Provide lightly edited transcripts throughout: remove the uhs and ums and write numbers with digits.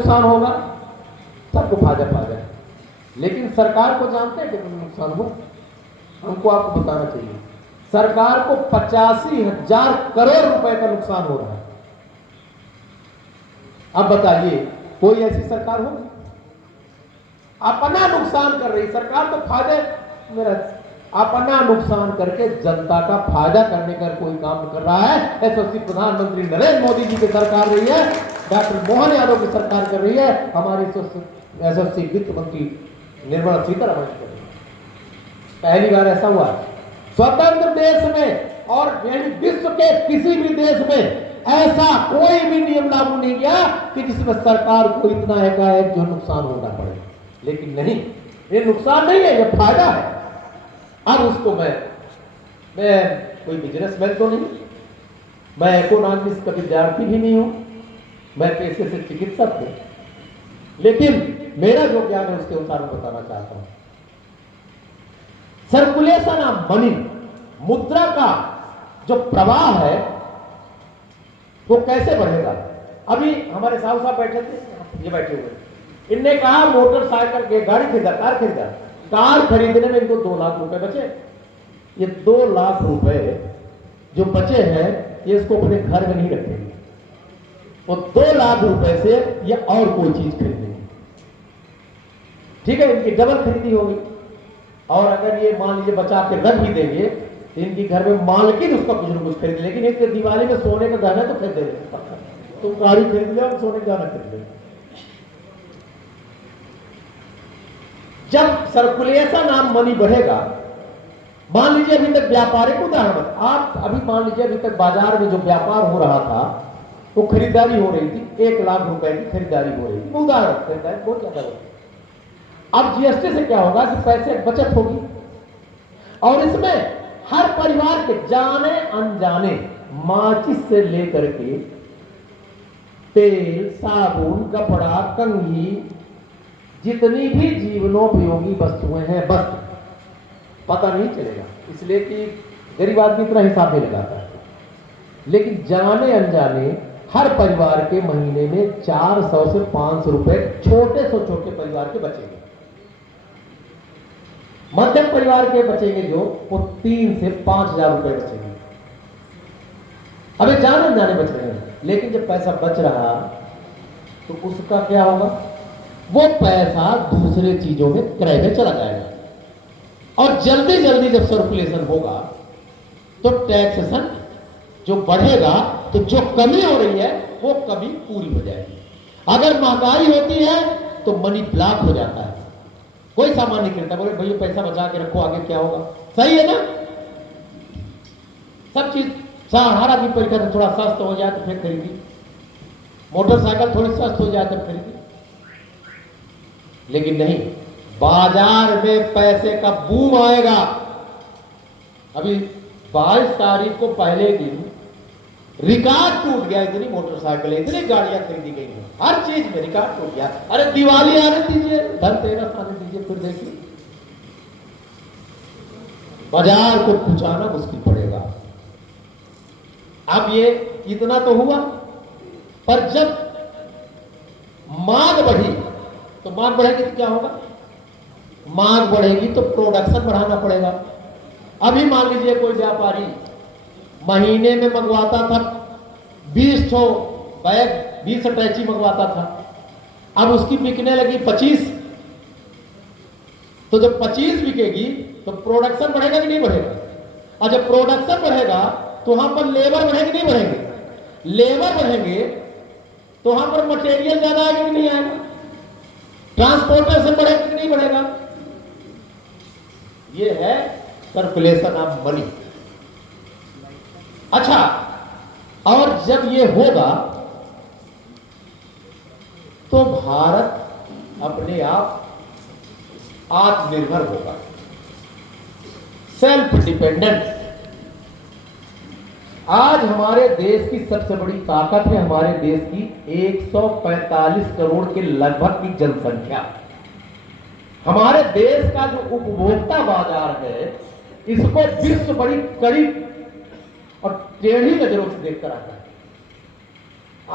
नुकसान होगा, सबको फायदा। लेकिन सरकार को जानते हैं कितना नुकसान हो? हमको आपको बताना चाहिए, सरकार को 85,000 करोड़ रुपए का नुकसान हो रहा है। अब बताइए, कोई ऐसी सरकार होगी? अपना नुकसान कर रही सरकार, तो फायदे मेरा अपना नुकसान करके जनता का फायदा करने का कोई काम कर रहा है। यशस्वी प्रधानमंत्री नरेंद्र मोदी जी की सरकार रही है, डॉक्टर मोहन यादव की सरकार कर रही है, हमारी यशस्वी वित्त मंत्री निर्मला सीतारमण कर रही है। पहली बार ऐसा हुआ स्वतंत्र देश में और यानी विश्व के किसी भी देश में ऐसा कोई भी नियम लागू नहीं किया कि जिसमें सरकार को इतना एकाएक जो नुकसान होना पड़े। लेकिन नहीं, ये नुकसान नहीं है, ये फायदा है। अब उसको मैं कोई बिजनेसमैन तो नहीं, मैं इकोनॉमिक्स का विद्यार्थी भी नहीं हूं, मैं पेशे से चिकित्सक हूं, लेकिन मेरा जो ज्ञान है उसके अनुसार मैं बताना चाहता हूं। सर्कुलेशन ऑफ मनी, मुद्रा का जो प्रवाह है वो कैसे बढ़ेगा? अभी हमारे साहब बैठे थे, ये बैठे हुए, इनने कहा मोटरसाइकिल के गाड़ी खरीदा, कार खरीदने में इनको 2 लाख रुपए बचे। ये 2 लाख रुपए जो बचे हैं ये इसको अपने घर में नहीं रखेंगे, वो 2 लाख रुपए से ये और कोई चीज खरीदेंगे। ठीक है, इनकी डबल खरीदी होगी। और अगर ये मान लीजिए बचा के रख भी देंगे तो इनकी घर में मालकिन उसका कुछ न कुछ खरीद, लेकिन एक दिवाली में सोने का गहना तो खरीद देंगे, तुम गाड़ी खरीद लो, सोने का गहना खरीद लो। जब सर्कुलेशन ऑफ मनी बढ़ेगा, मान लीजिए अभी तक व्यापारिक उदाहरण, आप अभी मान लीजिए अभी तक बाजार में जो व्यापार हो रहा था वो खरीदारी हो रही थी, 1 लाख रुपए की खरीदारी हो रही थी, उदाहरण खरीदारी बहुत ज्यादा होती। अब जीएसटी से क्या होगा कि पैसे बचत होगी और इसमें हर परिवार के जाने अनजाने माचिस से लेकर के तेल, साबुन, कपड़ा, कंघी, जितनी भी जीवनोपयोगी वस्तुएं हैं बस पता नहीं चलेगा, इसलिए कि गरीब आदमी इतना हिसाब नहीं लगाता है। लेकिन जाने अनजाने हर परिवार के महीने में 400 से 500 रुपए छोटे से छोटे परिवार के बचेंगे। मध्यम परिवार के बचेंगे जो वो 3 से 5,000 रुपए बचेंगे। अबे जाने अनजाने बच रहे हैं, लेकिन जब पैसा बच रहा तो उसका क्या होगा? वो पैसा दूसरे चीजों में क्रय में चला जाएगा और जल्दी जल्दी जब सर्कुलेशन होगा तो टैक्सेशन जो बढ़ेगा तो जो कमी हो रही है वो कमी पूरी हो जाएगी। अगर महंगाई होती है तो मनी ब्लॉक हो जाता है, कोई सामान नहीं खरीदता, बोले भैया पैसा बचा के रखो आगे क्या होगा। सही है ना? सब चीज सहारा की परीक्षा थोड़ा सस्ता हो जाए तो फिर खरीदी, मोटरसाइकिल थोड़ी सस्ती हो जाए तो खरीदी, लेकिन नहीं, बाजार में पैसे का बूम आएगा। अभी 22 तारीख को पहले दिन रिकॉर्ड टूट गया, इतनी मोटरसाइकिल, इतनी गाड़ियां खरीदी गई हैं, हर चीज में रिकॉर्ड टूट गया। अरे दिवाली आने दीजिए, धनतेरस आने दीजिए, फिर देखिए बाजार को पहुंचाना मुश्किल पड़ेगा। अब ये इतना तो हुआ, पर जब मांग बढ़ी तो मांग बढ़ेगी तो क्या होगा? मांग बढ़ेगी तो प्रोडक्शन बढ़ाना पड़ेगा। अभी मान लीजिए कोई व्यापारी महीने में मंगवाता था 20 ठो बैग, 20 अटैची मंगवाता था, अब उसकी बिकने लगी 25, तो जब 25 बिकेगी तो प्रोडक्शन बढ़ेगा कि नहीं बढ़ेगा? और जब प्रोडक्शन बढ़ेगा तो वहां पर लेबर बढ़ेगी नहीं बढ़ेंगे? लेबर बढ़ेंगे तो वहां पर मटेरियल ज्यादा आएगा कि नहीं आएगा? ट्रांसपोर्टेशन बढ़ेगा कि नहीं बढ़ेगा? ये है सर्कुलेशन ऑफ मनी। अच्छा, और जब ये होगा तो भारत अपने आप आत्मनिर्भर होगा, सेल्फ डिपेंडेंट। आज हमारे देश की सबसे बड़ी ताकत है हमारे देश की 145 करोड़ के लगभग की जनसंख्या। हमारे देश का जो उपभोक्ता बाजार है इसको विश्व बड़ी कड़ी और टेढ़ी नजरों से देखकर आता है।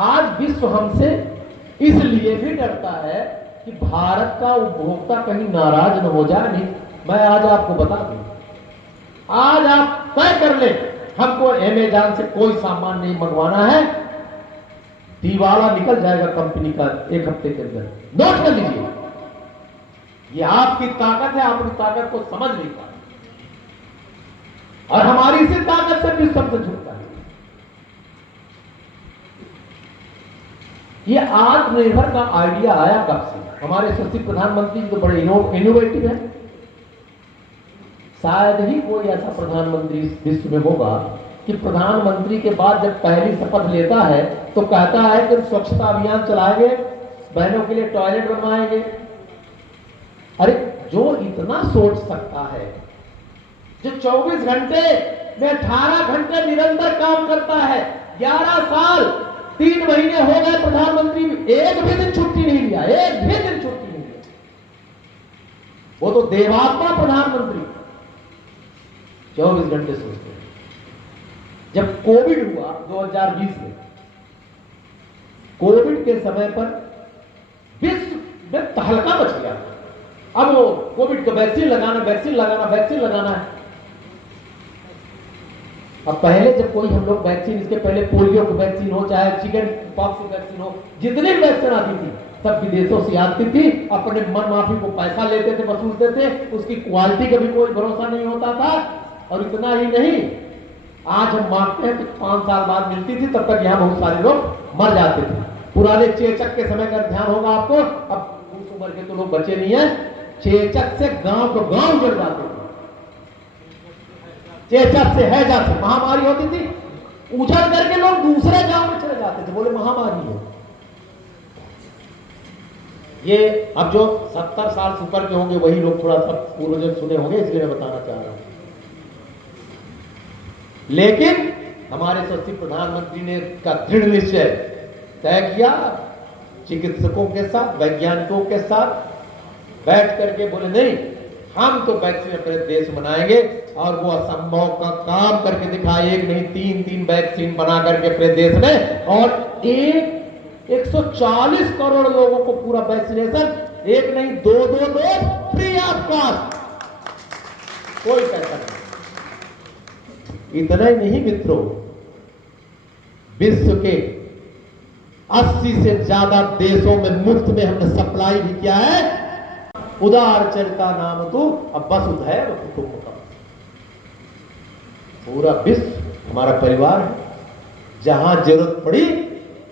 आज विश्व हमसे इसलिए भी डरता है कि भारत का उपभोक्ता कहीं नाराज न हो जाए। नहीं, मैं आज आपको बता दूं, आज आप तय कर ले हमको अमेज़न से कोई सामान नहीं मंगवाना है, दिवाला निकल जाएगा कंपनी का 1 हफ्ते के अंदर। नोट कर लीजिए, ये आपकी ताकत है, आप अपनी ताकत को समझ नहीं पाए और हमारी इसी ताकत से भी सबसे झुकता है। ये आत्मनिर्भर का आइडिया आया कब से? हमारे यशस्वी प्रधानमंत्री तो बड़े इनोवेटिव है। शायद ही कोई ऐसा प्रधानमंत्री इस विश्व में होगा कि प्रधानमंत्री के बाद जब पहली शपथ लेता है तो कहता है कि स्वच्छता अभियान चलाएंगे, बहनों के लिए टॉयलेट बनवाएंगे। अरे जो इतना सोच सकता है, जो 24 घंटे में 18 घंटे निरंतर काम करता है, 11 साल 3 महीने हो गए प्रधानमंत्री, एक भी दिन छुट्टी नहीं लिया, एक भी दिन छुट्टी नहीं लिया। वो तो देवात्मा प्रधानमंत्री 24 घंटे सोचते हैं। जब कोविड हुआ 2020 में, कोविड के समय पर विश्व में तहलका मच गया। अब वो कोविड को वैक्सीन लगाना, वैक्सीन लगाना, वैक्सीन लगाना है। अब पहले जब कोई हम लोग वैक्सीन, इसके पहले पोलियो की वैक्सीन हो, चाहे चिकन पॉक्स की वैक्सीन हो, जितनी भी वैक्सीन आती थी सब विदेशों से आती थी। अपने मन माफी को पैसा लेते थे, वसूलते थे, उसकी क्वालिटी का भी कोई भरोसा नहीं होता था। और इतना ही नहीं, आज हम मानते हैं कि 5 साल बाद मिलती थी, तब तक यहाँ बहुत सारे लोग मर जाते थे। पुराने चेचक के समय का ध्यान होगा आपको, अब उस उम्र के तो लोग बचे नहीं है। चेचक से गांव को गांव जड़ जाते थे, चेचक से हैजा से महामारी होती थी, उछल करके लोग दूसरे गांव में चले जाते थे, बोले महामारी है। ये अब जो 70 साल से ऊपर के होंगे वही लोग थोड़ा सा पूर्वजन सुने होंगे, इसलिए मैं बताना चाह रहा हूं। लेकिन हमारे यशस्वी प्रधानमंत्री ने का दृढ़ निश्चय तय किया, चिकित्सकों के साथ, वैज्ञानिकों के साथ बैठ करके बोले नहीं, हम तो वैक्सीन अपने देश बनाएंगे। और वो असंभव का काम करके दिखाए, एक नहीं 3 वैक्सीन बना करके अपने देश में, और 140 करोड़ लोगों को पूरा वैक्सीनेशन, एक नहीं 2 डोज फ्री ऑफ कॉस्ट, कोई पैसा नहीं। इतना ही नहीं मित्रों, विश्व के 80 से ज्यादा देशों में मुफ्त में हमने सप्लाई भी किया है। उदार चरिता नाम तो अब वसुधैव कुटुंबकम, पूरा विश्व हमारा परिवार है। जहां जरूरत पड़ी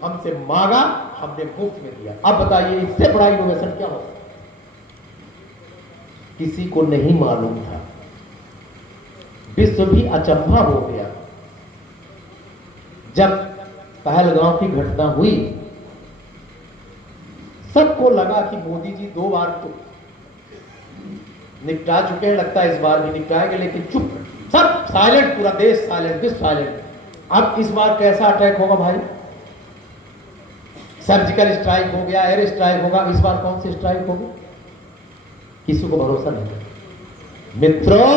हमसे मांगा, हमने मुफ्त में दिया। अब बताइए इससे बड़ा इनोवेशन क्या हो? किसी को नहीं मालूम था, विश्व भी अचंभा हो गया जब पहलगांव की घटना हुई। सबको लगा कि मोदी जी 2 बार तो निपटा चुके हैं, लगता है इस बार भी निपटाएंगे, लेकिन चुप, सब साइलेंट, पूरा देश साइलेंट, विश्व साइलेंट। अब इस बार कैसा अटैक होगा भाई? सर्जिकल स्ट्राइक हो गया, एयर स्ट्राइक होगा, इस बार कौन सी स्ट्राइक होगी? किसी को भरोसा नहीं। मित्रों,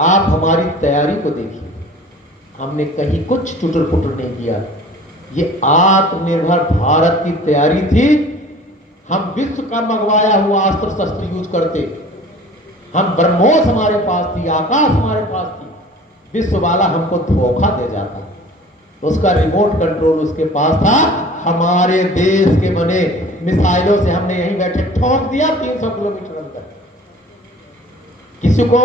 आप हमारी तैयारी को देखिए, हमने कहीं कुछ टुटर पुटर नहीं किया। ये आत्मनिर्भर भारत की तैयारी थी। हम विश्व का मंगवाया हुआ अस्त्र शस्त्र यूज करते, हम ब्रह्मोस हमारे पास थी, आकाश हमारे पास थी, विश्व वाला हमको धोखा दे जाता, तो उसका रिमोट कंट्रोल उसके पास था। हमारे देश के बने मिसाइलों से हमने यहीं बैठे ठोक दिया 300 किलोमीटर अंदर। किसी को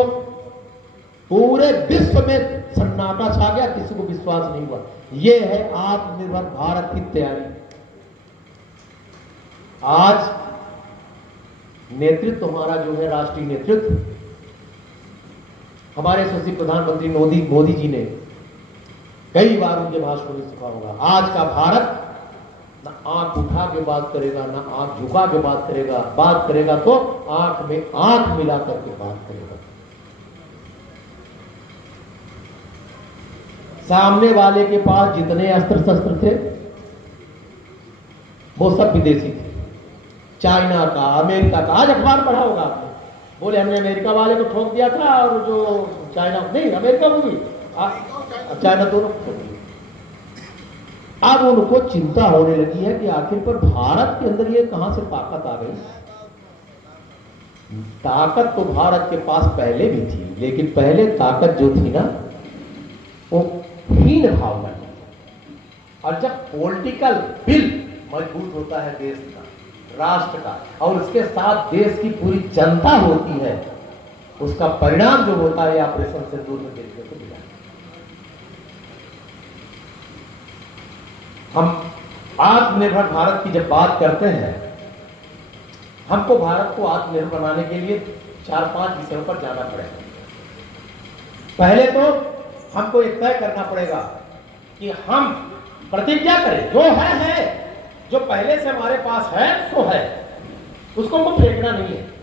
पूरे विश्व में सन्नाटा छा गया, किसी को विश्वास नहीं हुआ। यह है आत्मनिर्भर भारत की तैयारी। आज नेतृत्व हमारा जो है, राष्ट्रीय नेतृत्व, हमारे यशस्वी प्रधानमंत्री मोदी जी ने कई बार उनके भाषणों में सुना होगा, आज का भारत ना आंख उठा के बात करेगा, ना आंख झुका के बात करेगा तो आंख में आंख मिला करके बात करेगा। सामने वाले के पास जितने अस्त्र शस्त्र थे वो सब विदेशी थे, चाइना का, अमेरिका का। आज अखबार पढ़ा होगा आपने, बोले हमने अमेरिका वाले को ठोक दिया था, और जो चाइना नहीं, अमेरिका को भी, चाइना दोनों को ठोक दिया। अब उनको चिंता होने लगी है कि आखिर पर भारत के अंदर ये कहां से ताकत आ गई। ताकत तो भारत के पास पहले भी थी, लेकिन पहले ताकत जो थी ना वो हीन भावना की। और जब पॉलिटिकल विल मजबूत होता है देश का, राष्ट्र का, और उसके साथ देश की पूरी जनता होती है, उसका परिणाम जो होता है ऑपरेशन सिंदूर में देखने को मिला। हम आत्मनिर्भर भारत की जब बात करते हैं, हमको भारत को आत्मनिर्भर बनाने के लिए 4-5 विषयों पर जाना पड़ेगा। पहले तो हमको एक तय करना पड़ेगा कि हम प्रतिज्ञा करें, जो है जो पहले से हमारे पास है सो है, उसको हमको फेंकना नहीं है।